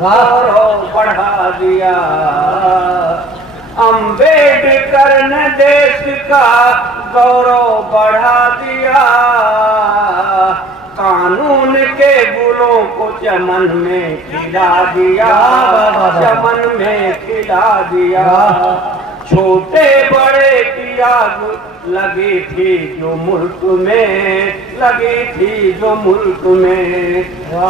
गौरव बढ़ा दिया। अम्बेडकर ने देश का गौरव बढ़ा दिया। कानून के गुलों को चमन में खिला दिया, चमन में खिला दिया। छोटे बड़े की आग लगी थी जो मुल्क में, लगी थी जो मुल्क में।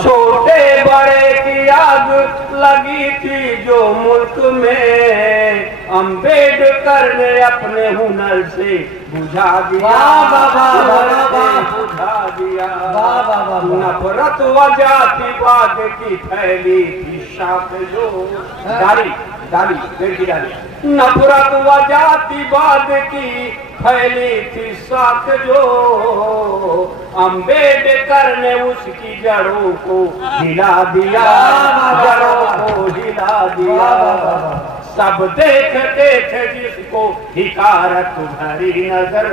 छोटे बड़े की आग लगी थी जो मुल्क में। अम्बेडकर ने अपने हुनर से बुझा दिया, बुझा दिया। नफरत व जातिवाद की फैली थी शाख जो, डाली डाली पेड़ की डाली। नफरत व जातिवाद की फैली थी शाख जो, अम्बेडकर ने उसकी जड़ों को हिला दिया, जड़ों को हिला दिया। सब देखते थे जिसको हिकारत भरी नजर।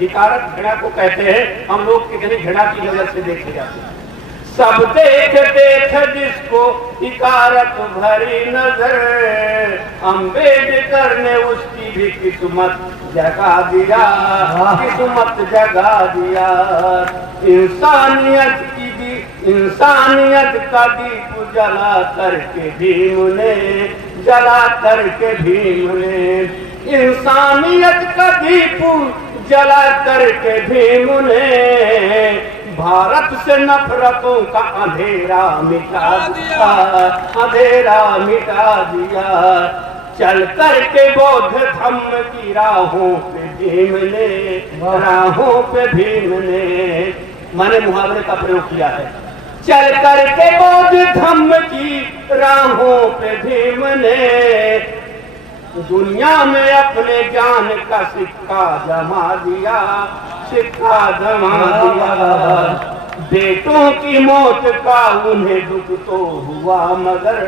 हिकारत घृणा को कहते हैं, हम लोग कितनी घृणा की नजर से देखे जाते हैं। सब देखते थे जिसको हिकारत भरी नजर। अम्बेडकर ने उसकी भी किस्मत जगा दिया, किस्मत जगा दिया। इंसानियत की दी, इंसानियत का दीप जला करके भीम ने, जला करके भीम ने। इंसानियत का दीप जला करके भीम ने। भारत से नफरतों का अंधेरा मिटा दिया, अंधेरा मिटा दिया। चल करके बौद्ध धम्म की राहों पे भीम ने, राहों पे भीम ने। मैंने मुहावरे का प्रयोग किया है। चल करके बौद्ध धम्म की राहों पे भीम ने। दुनिया में अपने जान का सिक्का जमा दिया, सिक्का जमा दिया। बेटों की मौत का उन्हें दुख तो हुआ मगर,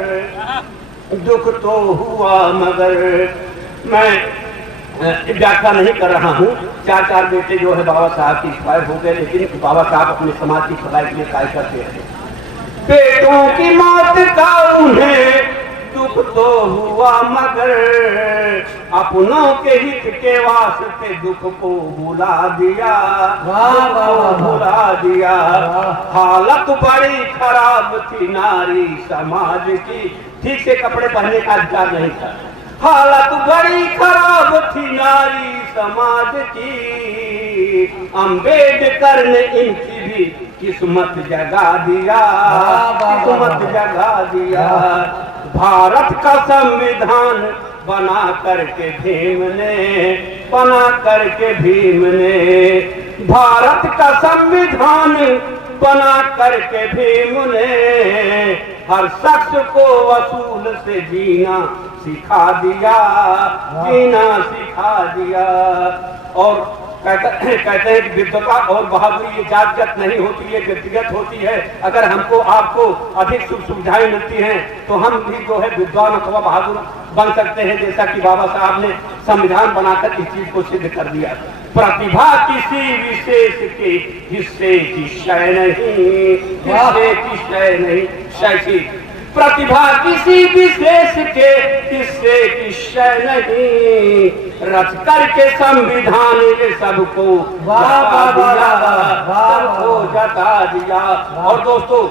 दुख तो हुआ मगर। मैं व्याख्या नहीं कर रहा हूँ। चार चार बेटे जो है बाबा साहब की एक्सपायर हो गए, लेकिन बाबा साहब अपने समाज की भलाई के लिए कार्य करते रहे। बेटों की मौत का उन्हें दुख तो हुआ मगर, अपनों के हित के वास्ते दुख को भुला दिया, भुला दिया। हालत बड़ी खराब थी नारी समाज की, ठीक से कपड़े पहनने का अधिकार नहीं था। हालत बड़ी खराब थी नारी समाज की। अम्बेडकर ने इनकी भी किस्मत जगा दिया, किस्मत जगा दिया। भारत का संविधान बना करके भीम ने, बना करके भीम ने। भारत का संविधान बना करके भीम ने। हर शख्स को वसूल से जीना सिखा दिया, जीना सिखा दिया। और कहते हैं कि विद्वता और बहादुरी जातगत नहीं होती है, व्यक्तिगत होती है। अगर हमको आपको अधिक सुख सुविधाएं मिलती हैं तो हम भी जो है विद्वान अथवा बहादुर बन सकते हैं, जैसा कि बाबा साहब ने संविधान बनाकर इस चीज को सिद्ध कर दिया। प्रतिभा किसी विशेष के हिस्से की शय नहीं, हिस्से की शय नहीं, शैक्षिक प्रतिभा किसी विशेष के हिस्से की शय नहीं। रच करके संविधान ने सबको जता दिया। और दोस्तों,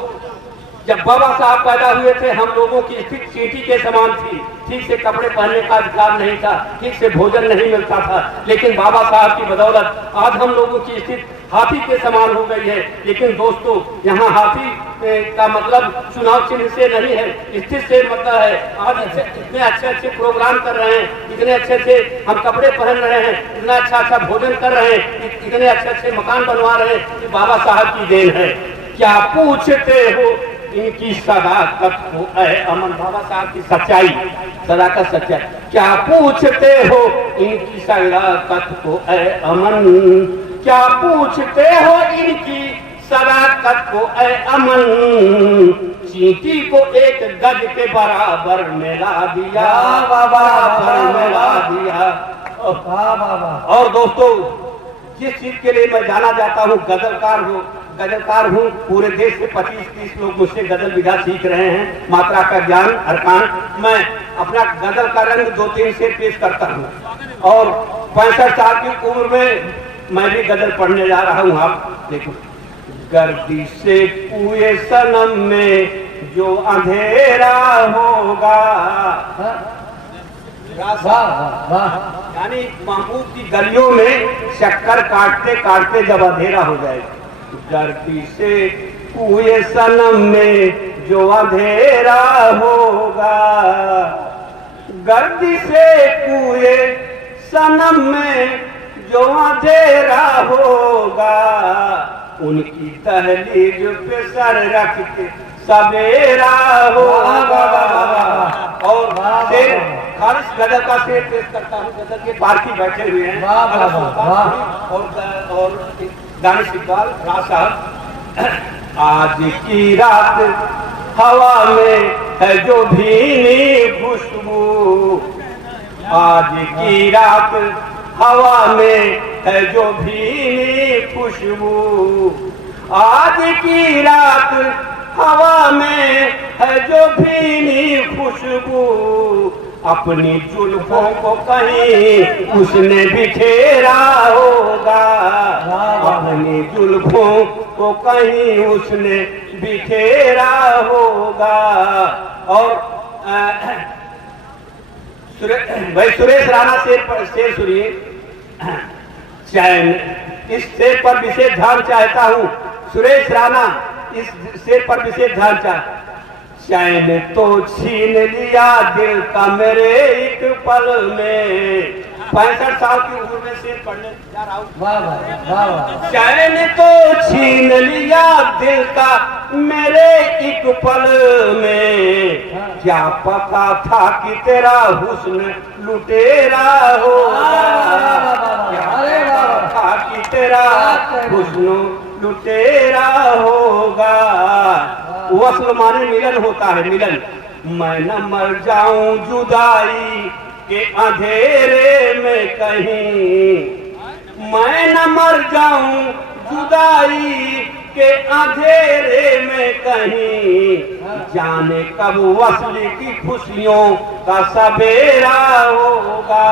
जब बाबा साहब पैदा हुए थे हम लोगों की स्थिति चींटी के समान थी। ठीक से कपड़े पहनने का अधिकार नहीं था, ठीक से भोजन नहीं मिलता था। लेकिन बाबा साहब की बदौलत आज हम लोगों की स्थिति हाथी के समान हो गई है। लेकिन दोस्तों, यहाँ हाथी का मतलब चुनाव चिन्ह से नहीं है, स्थिति से मतलब है। आज इतने अच्छे अच्छे प्रोग्राम कर रहे हैं, इतने अच्छे अच्छे हम कपड़े पहन रहे हैं, इतना अच्छा अच्छा भोजन कर रहे हैं, इतने अच्छे अच्छे मकान बनवा रहे हैं, बाबा साहब की देन है। क्या पूछते हो इनकी सदाकत को ऐ अमन, बाबा साहब की सच्चाई, सदाकत सच्चाई। क्या पूछते हो इनकी सदाकत को ऐ अमन, क्या पूछते हो इनकी सदाकत को ऐ अमन। चींटी को एक गज के बराबर में ला दिया, बराबर में ला दिया। और दोस्तों, जिस चीज के लिए मैं जाना जाता हूँ, गजलकार हो गजलकार हूँ। पूरे देश से 25-30 लोग मुझसे गजल विधा सीख रहे हैं, मात्रा का ज्ञान, अरकान। मैं अपना गजल का रंग 2-3 शेर पेश करता हूँ और 65 साल की उम्र में मैं भी गजल पढ़ने जा रहा हूँ। आप देखो। गर्दी से पूरे सनम में जो अंधेरा होगा, यानी महबूब की गलियों में चक्कर काटते काटते जब अंधेरा हो जाएगा। गर्दी से पूरे सनम में जो अंधेरा होगा, गर्दी से पूरे सनम में जो अंधेरा होगा, उनकी तहलीज पे सर रख के सवेरा होगा। और शेर खालिस गजल का शेर पेश करता हूँ। गजल के पारखी बैठे हुए हैं और दानिश इकबाल राज साहब। आज की रात हवा में है जो भीनी खुशबू, आज की रात हवा में है जो भीनी खुशबू, आज की रात हवा में है जो भीनी खुशबू, अपनी जुल्फों को कहीं उसने बिखेरा होगा, अपनी जुल्फों को कहीं उसने बिखेरा होगा। और भाई सुरेश राणा शेर सुनिए। चैन इस शेर पर विशेष ध्यान चाहता हूँ। सुरेश राणा इस शेर पर विशेष ध्यान चाहता। चैन तो छीन लिया दिल का मेरे एक पल में। 65 साल की उम्र में शेर पढ़ने जा रहा हूँ। चैन तो छीन लिया दिल का मेरे एक पल में, क्या पता था कि तेरा हुस्न लुटेरा होगा, क्या पता था कि तेरा हुस्न लुटेरा होगा। वस्ल माने मिलन होता है, मिलन। मैं न मर जाऊं जुदाई के अंधेरे में कहीं, मैं न मर जाऊं जुदाई के अंधेरे में कहीं, जाने कब वस्ल की खुशियों का सवेरा होगा।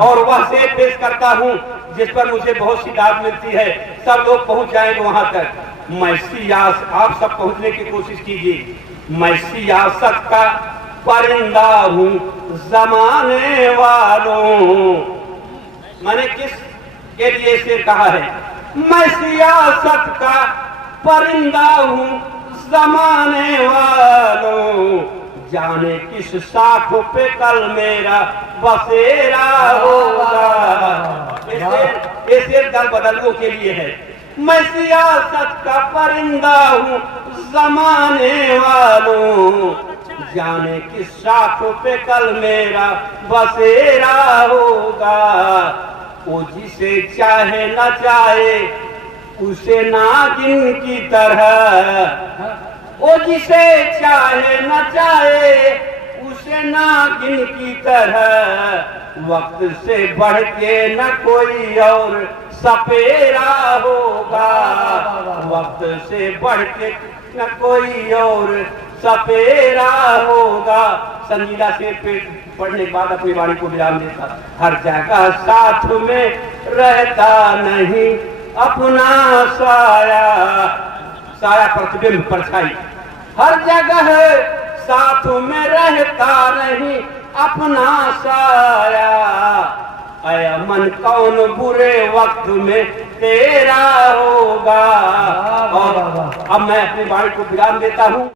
और वह शेर पेश करता हूँ जिस पर मुझे बहुत सी दाद मिलती है। सब लोग पहुंच जाएंगे वहां तक। मैं सियासत, आप सब पहुंचने की कोशिश कीजिए। मैं सियासत का परिंदा हूँ जमाने वालों। मैंने किस के लिए शेर कहा है? मैं सियासत का परिंदा हूँ जमाने वालों, जाने किस शाख पे कल मेरा बसेरा होगा। ये शेर दल बदलने के लिए है। मैं सियासत का परिंदा हूँ जमाने वालों, जाने किस शाख पे कल मेरा बसेरा होगा। वो जिसे चाहे न चाहे उसे नागिन की तरह, वो जिसे चाहे न चाहे उसे नागिन की तरह, वक्त से बढ़ के न कोई और सपेरा होगा, वक्त से बढ़ के न कोई और सपेरा होगा। संजीदा शेर पे पढ़ने के बाद अपनी वाणी को विराम देता। हर जगह साथ में रहता नहीं अपना साया, साया प्रतिबिंब परछाई। हर जगह साथ में रहता नहीं अपना साया, आया मन कौन बुरे वक्त में तेरा होगा। और अब मैं अपनी वाणी को विराम देता हूँ।